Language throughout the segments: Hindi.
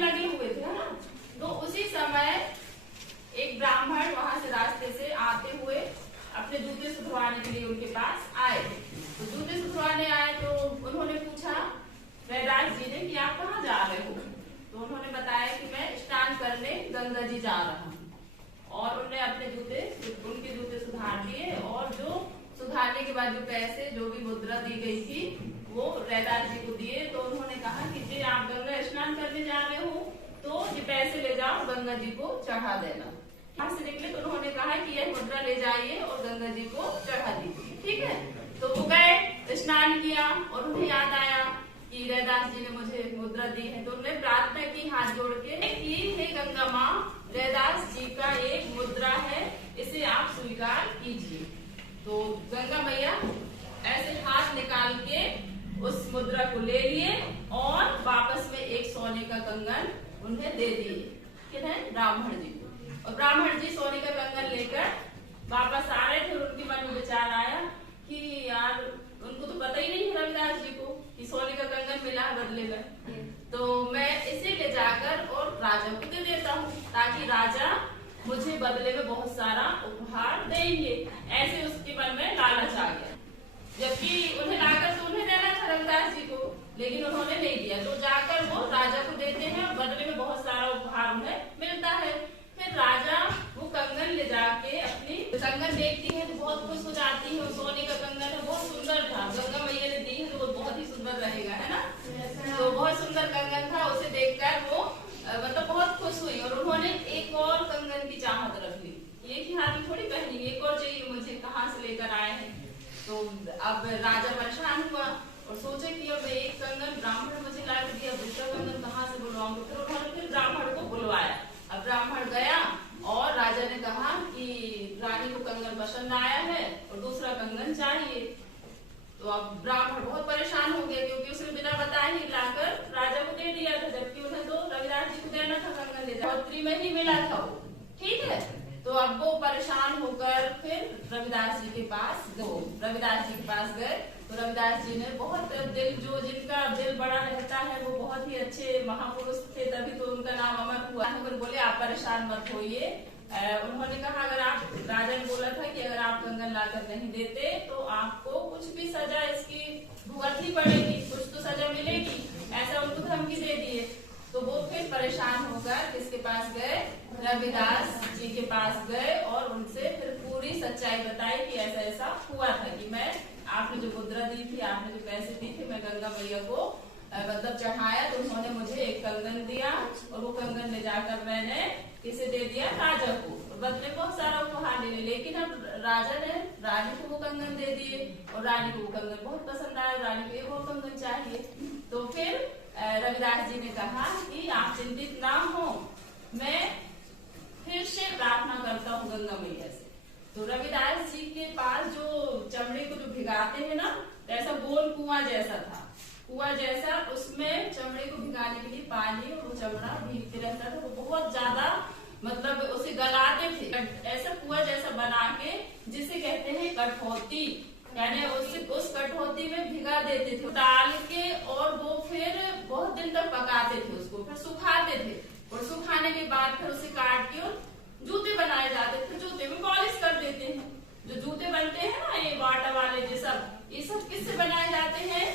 लगे हुए थे, है ना। तो उसी समय एक ब्राह्मण वहां से रास्ते से आते हुए अपने जूते सुधरवाने के लिए उनके पास आए। तो जूते सुधरवाने आए तो उन्होंने पूछा रैदास जी ने कि आप कहाँ जा रहे हो। तो उन्होंने बताया कि मैं स्नान करने गंगा जी जा रहा हूँ। और उन्होंने अपने उनके जूते सुधार दिए और जो सुधारने के बाद जो पैसे जो भी मुद्रा दी गई थी वो रैदास जी को दिए। तो उन्होंने कहा कि जी आप गंगा स्नान करने जा रहे हो तो ये पैसे ले जाओ गंगा जी को चढ़ा देना। यहाँ से निकले तो उन्होंने कहा कि यह मुद्रा ले जाइए और गंगा जी को चढ़ा दीजिए, ठीक है। तो वो गए, स्नान किया और उन्हें याद आया कि रैदास जी ने मुझे मुद्रा दी है। तो उन्होंने प्रार्थना की हाथ जोड़ के कि हे गंगा माँ, रैदास जी का एक मुद्रा है, इसे आप स्वीकार कीजिए। तो गंगा मैया ऐसे हाथ निकाल के उस मुद्रा को ले लिए और वापस में एक सोने का कंगन उन्हें दे दिए, किन्हें? ब्राह्मण जी को। और ब्राह्मण जी सोने का कंगन लेकर वापस आ रहे थे। उनके मन में विचार आया कि यार उनको तो पता ही नहीं है रविदास जी को कि सोने का कंगन मिला है बदले में, तो मैं इसे ले जाकर और राजा को दे देता हूँ ताकि राजा मुझे बदले में बहुत सारा उपहार देंगे। ऐसे उसके मन में लालच आ गया। जबकि उन्हें लाकर तो उन्हें देना था रविदास जी को, लेकिन उन्होंने नहीं दिया। तो जाकर वो राजा को देते हैं और बदले में बहुत सारा उपहार उन्हें मिलता है। फिर राजा वो कंगन ले जाके अपनी कंगन देखती है तो बहुत खुश हो जाती है। सोने का कंगन है, बहुत सुंदर था, गंगा मैया ने दी है तो वो बहुत ही सुंदर रहेगा, है ना। तो बहुत सुंदर कंगन था, उसे देखकर वो मतलब बहुत खुश हुई और उन्होंने एक और कंगन की चाहत रख ली। एक ही हाथ में थोड़ी पहनी, एक और चाहिए मुझे, कहाँ से लेकर आए हैं। तो अब राजा परेशान हुआ और सोचे कि अब एक कंगन ब्राह्मण मुझे ला के दिया, दूसरा कंगन कहाँ से बुलवाऊंगा। फिर उन्होंने ब्राह्मण को बुलवाया। अब ब्राह्मण गया और राजा ने कहा कि रानी को कंगन पसंद आया है और दूसरा कंगन चाहिए। तो अब ब्राह्मण बहुत परेशान हो गया क्योंकि उसने बिना बताए ही लाकर राजा को दे दिया था, जबकि उन्हें तो रविदास जी को देना था कंगन ले जाकर में ही मिला था वो, ठीक है। तो अब वो परेशान होकर फिर रविदास जी के पास गए। तो रविदास जी ने बहुत जिनका दिल बड़ा रहता है वो बहुत ही अच्छे महापुरुष थे, तभी तो उनका नाम अमर हुआ। बोले आप परेशान मत होइए। उन्होंने कहा अगर आप, राजा ने बोला था कि अगर आप कंगन लाकर नहीं देते तो आपको कुछ भी सजा इसकी भुगतनी पड़ेगी, कुछ तो सजा मिलेगी, ऐसा उनको धमकी दे दिए। तो वो फिर परेशान होकर किसके पास गए? रविदास जी के पास गए और उनसे फिर पूरी सच्चाई बताई कि ऐसा ऐसा हुआ था कि मैं, आपने जो मुद्रा दी थी, आपने जो पैसे दिए थे, मैं गंगा मैया को मतलब चढ़ाया तो उन्होंने मुझे एक कंगन दिया और वो कंगन ले जाकर मैंने किसे दे दिया? राजा को। बदले बहुत सारा उपहार ले, लेकिन अब राजा ने रानी को वो कंगन दे दिए और रानी को वो कंगन बहुत पसंद आया, रानी को एक और कंगन चाहिए। तो फिर रविदास जी ने कहा कि आप चिंतित ना हो, मैं फिर से प्रार्थना करता हूँ गंगा मैया से। तो रविदास जी के पास जो चमड़े को जो भिगाते हैं ना, ऐसा गोल कुआं जैसा था, कुआं जैसा, उसमें चमड़े को भिगाने के लिए पानी और वो चमड़ा भीगते रहता था। वो बहुत ज्यादा मतलब उसे गलाते थे, ऐसा कुआं जैसा बना के जिसे कहते हैं कठौती, यानी उस कठौती में भिगा देते थे डाल के और वो फिर बहुत दिन तक पकाते थे उसको, फिर सुखाते थे और सुखाने के बाद फिर उसे काट के और जूते बनाए जाते थे। जूते में पॉलिश कर देते हैं। जो जूते बनते हैं ना ये बाटा वाले, ये सब किससे बनाए जाते हैं?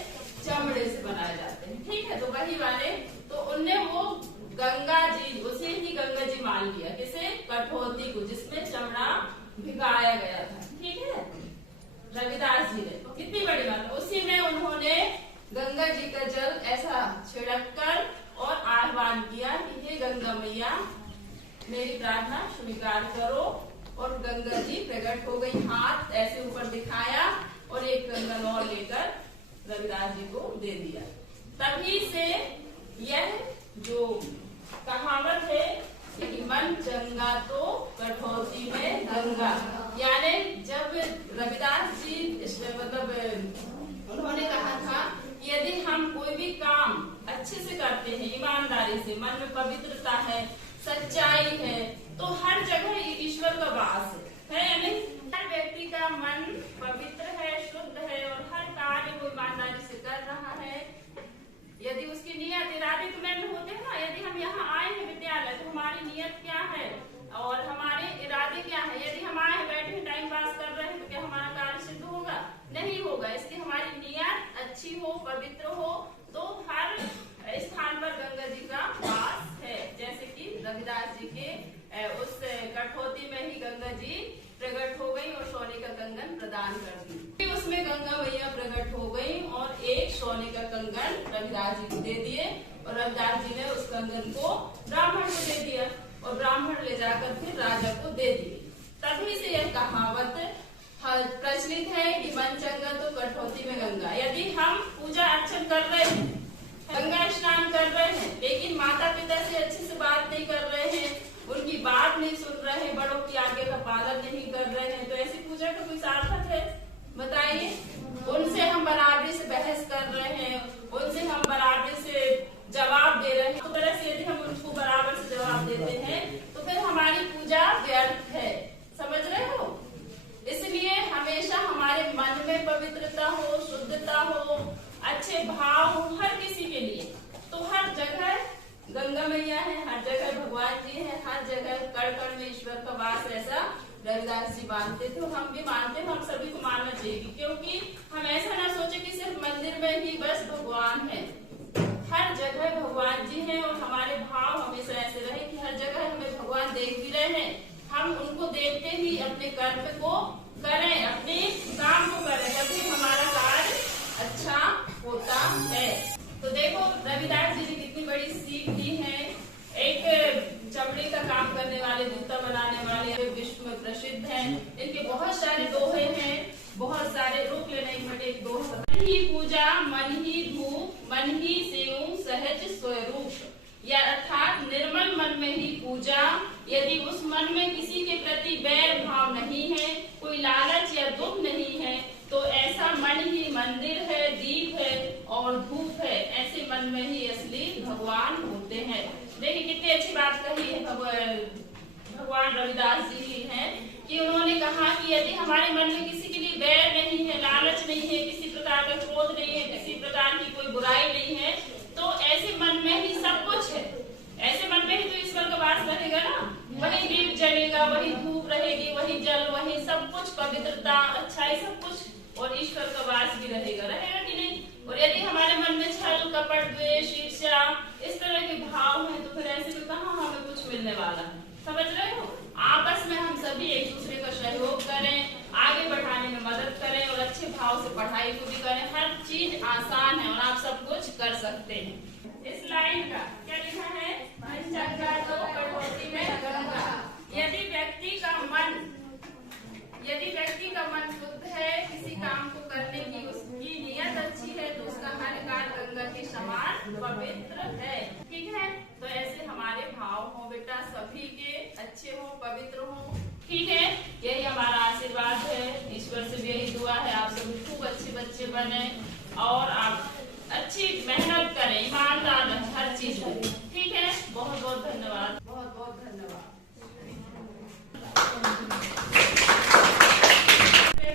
चमड़े से बनाए जाते हैं, ठीक है। तो वही वाले, तो उनने वो गंगा जी, उसे ही गंगा जी मान लिया, किसे? कठौती को, जिसमें चमड़ा भिगाया गया था, ठीक है, रविदास जी ने। कितनी बड़ी बात है। उसी में उन्होंने गंगा जी का जल ऐसा छिड़क कर और आह्वान किया कि हे गंगा मैया, मेरी प्रार्थना स्वीकार करो। और गंगा जी प्रकट हो गई, हाथ ऐसे ऊपर दिखाया और एक कंगन और लेकर रविदास जी को दे दिया। तभी से यह जो कहावत है कि मन चंगा तो कठौती में गंगा, यानी जब रविदास जी मतलब उन्होंने कहा था यदि हम कोई भी काम अच्छे से करते हैं, ईमानदारी से, मन में पवित्रता है, सच्चाई है, तो हर जगह ईश्वर का वास है या नहीं? हर व्यक्ति का मन पवित्र है, शुद्ध है और हर कार्य को ईमानदारी से कर रहा है। यदि उसकी नियत इरादे तो में होते हैं ना, यदि हम यहाँ आए हैं विद्यालय तो हमारी नियत क्या है और हमारे इरादे क्या है। यदि हम आए हैं बैठे टाइम पास कर रहे हैं तो क्या हमारा कार्य सिद्ध होगा? नहीं होगा। इसलिए हमारी नियत अच्छी हो, पवित्र हो, तो हर स्थान पर गंगा जी का वास है। जैसे कि रविदास जी के उस कठौती में ही गंगा जी प्रकट हो गई और सोने का कंगन प्रदान कर दी। उसमें गंगा मैया प्रकट हो गई और एक सोने का कंगन रविदास जी को दे दिए और रविदास जी ने उस कंगन को ब्राह्मण को दे दिया और ब्राह्मण ले जाकर फिर राजा को दे दिए। तभी से यह कहावत प्रचलित है कि मन चंगा तो कठौती में गंगा। यदि हम पूजा अर्चन कर रहे हैं, गंगा स्नान कर रहे हैं, लेकिन माता पिता से अच्छे से बात नहीं कर रहे हैं, उनकी बात नहीं सुन रहे हैं, बड़ों की आज्ञा का पालन नहीं कर रहे हैं, तो ऐसी पूजा का कोई सार्थक है? बताइए। उनसे हम बराबरी से बहस कर रहे हैं, उनसे हम बराबरी से जवाब दे रहे हैं, तो तरह से यदि हम उनको बराबर से जवाब देते हैं तो फिर हमारी पूजा व्यर्थ है। समझ रहे हो? इसलिए हमेशा हमारे मन में पवित्रता हो, शुद्धता हो, अच्छे भाव हो हर किसी के लिए। तो हर जगह गंगा मैया है, हर जगह भगवान जी है, हर जगह कण कण में ईश्वर का वास। ऐसा रविदास जी मानते थे और हम भी मानते हैं, हम सभी को मानना चाहिए, क्योंकि हम ऐसा ना सोचे कि सिर्फ मंदिर में ही बस भगवान है। हर जगह भगवान जी हैं और हमारे भाव हमेशा ऐसे रहे कि हर जगह हमें भगवान देख भी रहे हैं, हम उनको देखते ही अपने कर्म को करें, अपने काम को करें, तभी हमारा कार्य अच्छा होता है। तो देखो रविदास जी ने कितनी बड़ी सीख दी है। एक चमड़े का काम करने वाले, जूता बनाने वाले विश्व में प्रसिद्ध हैं। इनके बहुत सारे दोहे हैं, बहुत सारे। रोक लेना एक मिनट, एक दोहा। मन ही पूजा मन ही धूप, मन ही सेऊ सहज स्वरूप, या अर्थात निर्मल मन में ही पूजा। यदि उस मन में किसी के प्रति बैर भाव नहीं है, कोई लालच या दुख नहीं है, तो ऐसा मन ही मंदिर है, दीप है और धूप है। ऐसे मन में ही असली भगवान होते हैं। देखिए कितनी अच्छी बात कही है भगवान रविदास जी ही हैं कि उन्होंने कहा कि यदि हमारे मन में किसी के लिए बैर नहीं है, लालच नहीं है, किसी प्रकार का क्रोध नहीं है, किसी प्रकार की कोई बुराई नहीं है, तो ऐसे मन में ही सब कुछ है। ऐसे मन में ही तो ईश्वर का वास रहेगा ना। वही दीप जलेगा, वही धूप रहेगी, वही जल, वही सब कुछ, पवित्रता, अच्छाई, सब कुछ, और ईश्वर का वास भी रहेगा कि नहीं? और यदि हमारे मन में छल, कपट, द्वेष, ईर्ष्या, इस तरह के भाव हैं, तो फिर ऐसे में कहाँ हमें कुछ मिलने वाला है। समझ रहे हो? आपस में हम सभी एक दूसरे का सहयोग करें, आगे बढ़ाने में मदद करें और अच्छे भाव से पढ़ाई को भी करें। हर चीज आसान है और आप सब कुछ कर सकते हैं। इस लाइन का क्या लिखा है? मन चंगा तो कठौती में गंगा। यदि व्यक्ति का मन शुद्ध है, किसी काम को करने की उसकी नियत अच्छी है, तो उसका हर कार्य गंगा के समान पवित्र है। ठीक है? तो ऐसे हमारे भाव हो बेटा, सभी के अच्छे हो, पवित्र हो। ठीक है? यही हमारा आशीर्वाद है, ईश्वर से भी यही दुआ है आप सभी खूब अच्छे बच्चे बने और आप अच्छी मेहनत करें, ईमानदार हर चीज में। ठीक है? बहुत बहुत